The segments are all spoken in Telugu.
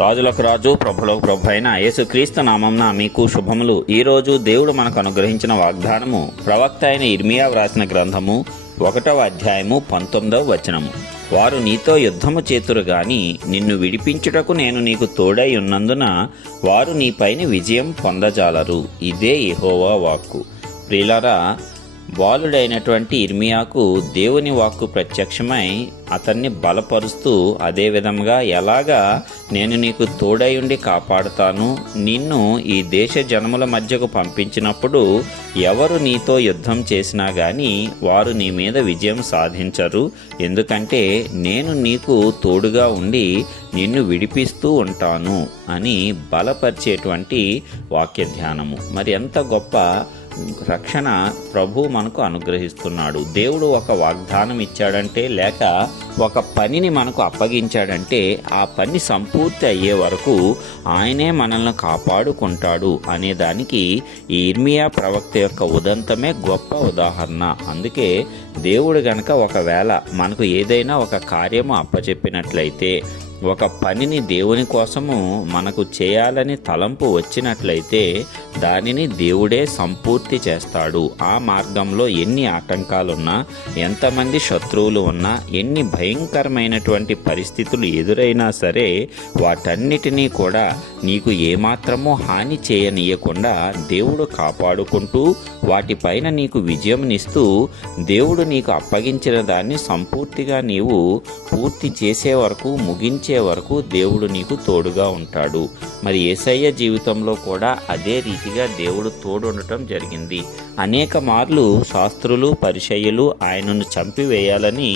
రాజులకు రాజు ప్రభులకు ప్రభు అయిన యేసుక్రీస్తు నామంన మీకు శుభములు. ఈరోజు దేవుడు మనకు అనుగ్రహించిన వాగ్దానము ప్రవక్త అయిన ఇర్మియా వ్రాసిన గ్రంథము 1వ అధ్యాయము 19వ వచనము. వారు నీతో యుద్ధము చేతురు గాని నిన్ను విడిపించుటకు నేను నీకు తోడై ఉన్నందున వారు నీపైన విజయం పొందజాలరు. ఇదే యెహోవా వాక్కు. ప్రియులారా, బాలుడైనటువంటి ఇర్మియాకు దేవుని వాక్కు ప్రత్యక్షమై అతన్ని బలపరుస్తూ అదే విధంగా ఎలాగా నేను నీకు తోడై ఉండి కాపాడుతాను, నిన్ను ఈ దేశ జనముల మధ్యకు పంపించినప్పుడు ఎవరు నీతో యుద్ధం చేసినా గాని వారు నీ మీద విజయం సాధించరు, ఎందుకంటే నేను నీకు తోడుగా ఉండి నిన్ను విడిపిస్తూ ఉంటాను అని బలపరిచేటువంటి వాక్య ధ్యానము. మరి ఎంత గొప్ప రక్షణ ప్రభు మనకు అనుగ్రహిస్తున్నాడు. దేవుడు ఒక వాగ్దానం ఇచ్చాడంటే, లేక ఒక పనిని మనకు అప్పగించాడంటే ఆ పని సంపూర్తి అయ్యే వరకు ఆయనే మనల్ని కాపాడుకుంటాడు అనేదానికి ఈ ఇర్మియా ప్రవక్త యొక్క ఉదంతమే గొప్ప ఉదాహరణ. అందుకే దేవుడు గనక ఒకవేళ మనకు ఏదైనా ఒక కార్యము అప్పచెప్పినట్లయితే, ఒక పనిని దేవుని కోసము మనకు చేయాలని తలంపు వచ్చినట్లయితే దానిని దేవుడే సంపూర్తి చేస్తాడు. ఆ మార్గంలో ఎన్ని ఆటంకాలున్నా, ఎంతమంది శత్రువులు ఉన్నా, ఎన్ని భయంకరమైనటువంటి పరిస్థితులు ఎదురైనా సరే వాటన్నిటినీ కూడా నీకు ఏమాత్రమూ హాని చేయనీయకుండా దేవుడు కాపాడుకుంటూ వాటిపైన నీకు విజయంనిస్తూ దేవుడు నీకు అప్పగించిన దాన్ని సంపూర్తిగా నీవు పూర్తి చేసే వరకు, ముగించే వరకు దేవుడు నీకు తోడుగా ఉంటాడు. మరి యేసయ్య జీవితంలో కూడా అదే రీతిగా దేవుడు తోడు ఉండటం జరిగింది. అనేక మార్లు శాస్త్రులు, పరిసయ్యులు ఆయనను చంపివేయాలని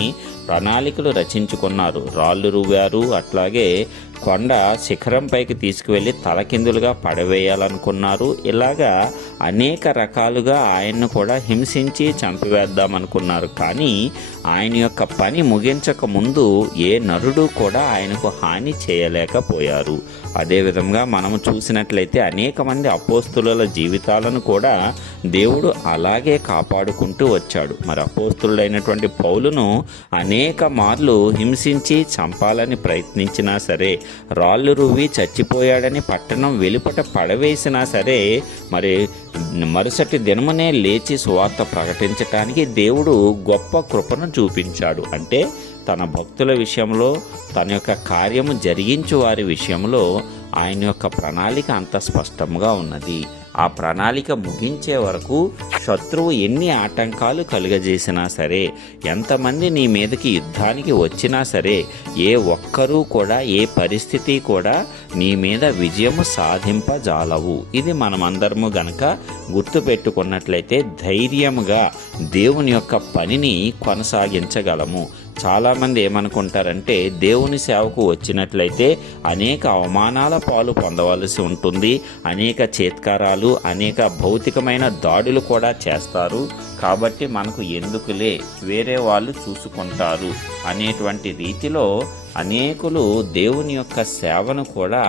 ప్రణాళికలు రచించుకున్నారు. రాళ్ళు రువ్వారు, అట్లాగే కొండ శిఖరంపైకి తీసుకువెళ్ళి తలకిందులుగా పడవేయాలనుకున్నారు. ఇలాగా అనేక రకాలుగా ఆయన్ను కూడా హింసించి చంపివేద్దామనుకున్నారు. కానీ ఆయన యొక్క పని ముగించక ముందు ఏ నరుడు కూడా ఆయనకు హాని చేయలేకపోయారు. అదేవిధంగా మనము చూసినట్లయితే అనేక మంది అపోస్తుల జీవితాలను కూడా దేవుడు అలాగే కాపాడుకుంటూ వచ్చాడు. మరి అపోస్తులైనటువంటి పౌలును అనేక మార్లు హింసించి చంపాలని ప్రయత్నించినా సరే, రాళ్ళు రువ్వి చచ్చిపోయాడని పట్టణం వెలుపట పడవేసినా సరే, మరి మరుసటి దినమునే లేచి సువార్త ప్రకటించటానికి దేవుడు గొప్ప కృపను చూపించాడు. అంటే తన భక్తుల విషయంలో, తన యొక్క కార్యము జరిగించు వారి విషయంలో ఆయన యొక్క ప్రణాళిక అంత స్పష్టంగా ఉన్నది. ఆ ప్రణాళిక ముగించే వరకు శత్రువు ఎన్ని ఆటంకాలు కలుగజేసినా సరే, ఎంతమంది నీ మీదకి యుద్ధానికి వచ్చినా సరే, ఏ ఒక్కరూ కూడా, ఏ పరిస్థితి కూడా నీ మీద విజయము సాధింపజాలవు. ఇది మనమందరము గనక గుర్తుపెట్టుకున్నట్లయితే ధైర్యముగా దేవుని యొక్క పనిని కొనసాగించగలము. చాలామంది ఏమనుకుంటారంటే, దేవుని సేవకు వచ్చినట్లయితే అనేక అవమానాల పాలు పొందవలసి ఉంటుంది, అనేక చేత్కారాలు, అనేక భౌతికమైన దాడులు కూడా చేస్తారు, కాబట్టి మనకు ఎందుకులే, వేరే వాళ్ళు చూసుకుంటారు అనేటువంటి రీతిలో అనేకులు దేవుని యొక్క సేవను కూడా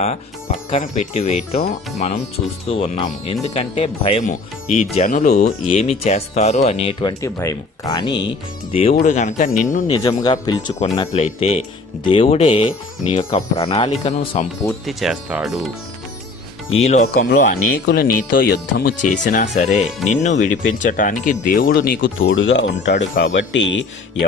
పక్కన పెట్టివేయటం మనం చూస్తూ ఉన్నాము. ఎందుకంటే భయము, ఈ జనులు ఏమి చేస్తారో అనేటువంటి భయము. కానీ దేవుడు గనక నిన్ను నిజంగా పిలుచుకున్నట్లయితే దేవుడే నీ యొక్క ప్రణాళికను సంపూర్తి చేస్తాడు. ఈ లోకంలో అనేకులు నీతో యుద్ధము చేసినా సరే నిన్ను విడిపించటానికి దేవుడు నీకు తోడుగా ఉంటాడు. కాబట్టి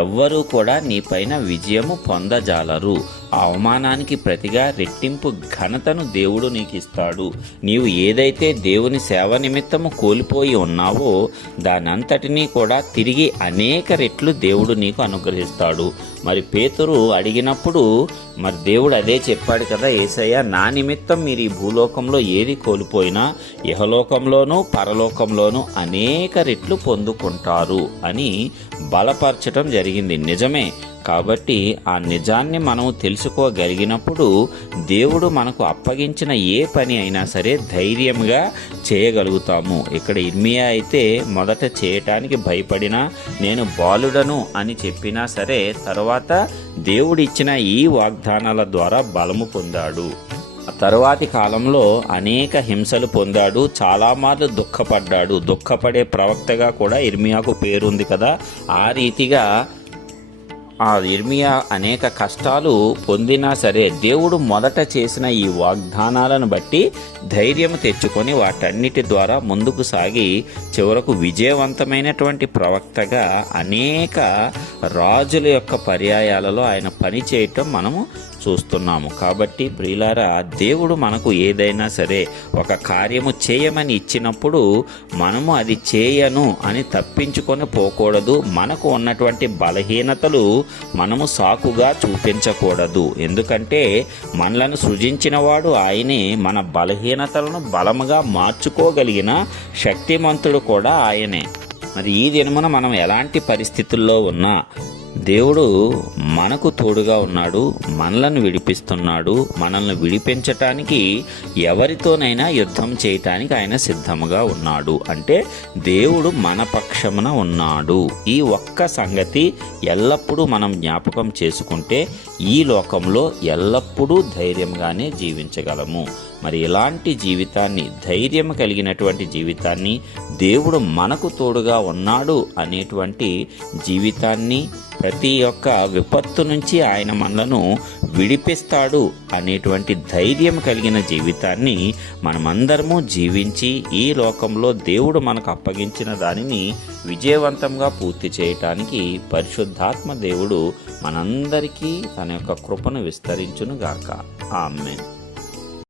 ఎవ్వరూ కూడా నీపైన విజయము పొందజాలరు. ఆ అవమానానికి ప్రతిగా రెట్టింపు ఘనతను దేవుడు నీకు ఇస్తాడు. నీవు ఏదైతే దేవుని సేవ నిమిత్తము కోల్పోయి ఉన్నావో దానంతటినీ కూడా తిరిగి అనేక రెట్లు దేవుడు నీకు అనుగ్రహిస్తాడు. మరి పేతురు అడిగినప్పుడు మరి దేవుడు అదే చెప్పాడు కదా, యేసయ్య నా నిమిత్తం మీరు ఈ భూలోకంలో ఏది కోల్పోయినా ఇహలోకంలోనూ పరలోకంలోనూ అనేక రెట్లు పొందుకుంటారు అని బలపరచటం జరిగింది. నిజమే. కాబట్టి ఆ నిజాన్ని మనం తెలుసుకోగలిగినప్పుడు దేవుడు మనకు అప్పగించిన ఏ పని అయినా సరే ధైర్యంగా చేయగలుగుతాము. ఇక్కడ ఇర్మియా అయితే మొదట చేయటానికి భయపడినా, నేను బాలుడను అని చెప్పినా సరే, తర్వాత దేవుడిచ్చిన ఈ వాగ్దానాల ద్వారా బలము పొందాడు. తరువాతి కాలంలో అనేక హింసలు పొందాడు, చాలా మార్లు దుఃఖపడ్డాడు. దుఃఖపడే ప్రవక్తగా కూడా ఇర్మియాకు పేరుంది కదా. ఆ రీతిగా ఆ ఇర్మియా అనేక కష్టాలు పొందినా సరే దేవుడు మొదట చేసిన ఈ వాగ్దానాలను బట్టి ధైర్యం తెచ్చుకొని వాటన్నిటి ద్వారా ముందుకు సాగి చివరకు విజయవంతమైనటువంటి ప్రవక్తగా అనేక రాజుల యొక్క పర్యాయాలలో ఆయన పని చేయటం మనము చూస్తున్నాము. కాబట్టి ప్రియులారా, దేవుడు మనకు ఏదైనా సరే ఒక కార్యము చేయమని ఇచ్చినప్పుడు మనము అది చేయను అని తప్పించుకొని పోకూడదు. మనకు ఉన్నటువంటి బలహీనతలు మనము సాకుగా చూపించకూడదు. ఎందుకంటే మనలను సృజించిన వాడు ఆయనే. మన బలహీనతలను బలముగా మార్చుకోగలిగిన శక్తిమంతుడు కూడా ఆయనే. మరి ఈ దినమున మనం ఎలాంటి పరిస్థితుల్లో ఉన్నా దేవుడు మనకు తోడుగా ఉన్నాడు, మనలను విడిపిస్తున్నాడు. మనల్ని విడిపించటానికి ఎవరితోనైనా యుద్ధం చేయటానికి ఆయన సిద్ధముగా ఉన్నాడు. అంటే దేవుడు మన పక్షమున ఉన్నాడు. ఈ ఒక్క సంగతి ఎల్లప్పుడూ మనం జ్ఞాపకం చేసుకుంటే ఈ లోకంలో ఎల్లప్పుడూ ధైర్యంగానే జీవించగలము. మరి ఇలాంటి జీవితాన్ని, ధైర్యం కలిగినటువంటి జీవితాన్ని, దేవుడు మనకు తోడుగా ఉన్నాడు అనేటువంటి జీవితాన్ని, ప్రతి ఒక్క విపత్తు నుంచి ఆయన మనలను విడిపిస్తాడు అనేటువంటి ధైర్యం కలిగిన జీవితాన్ని మనమందరము జీవించి ఈ లోకంలో దేవుడు మనకు అప్పగించిన దానిని విజయవంతంగా పూర్తి చేయటానికి పరిశుద్ధాత్మ దేవుడు మనందరికీ తన యొక్క కృపను విస్తరించునుగాక. ఆమేన్.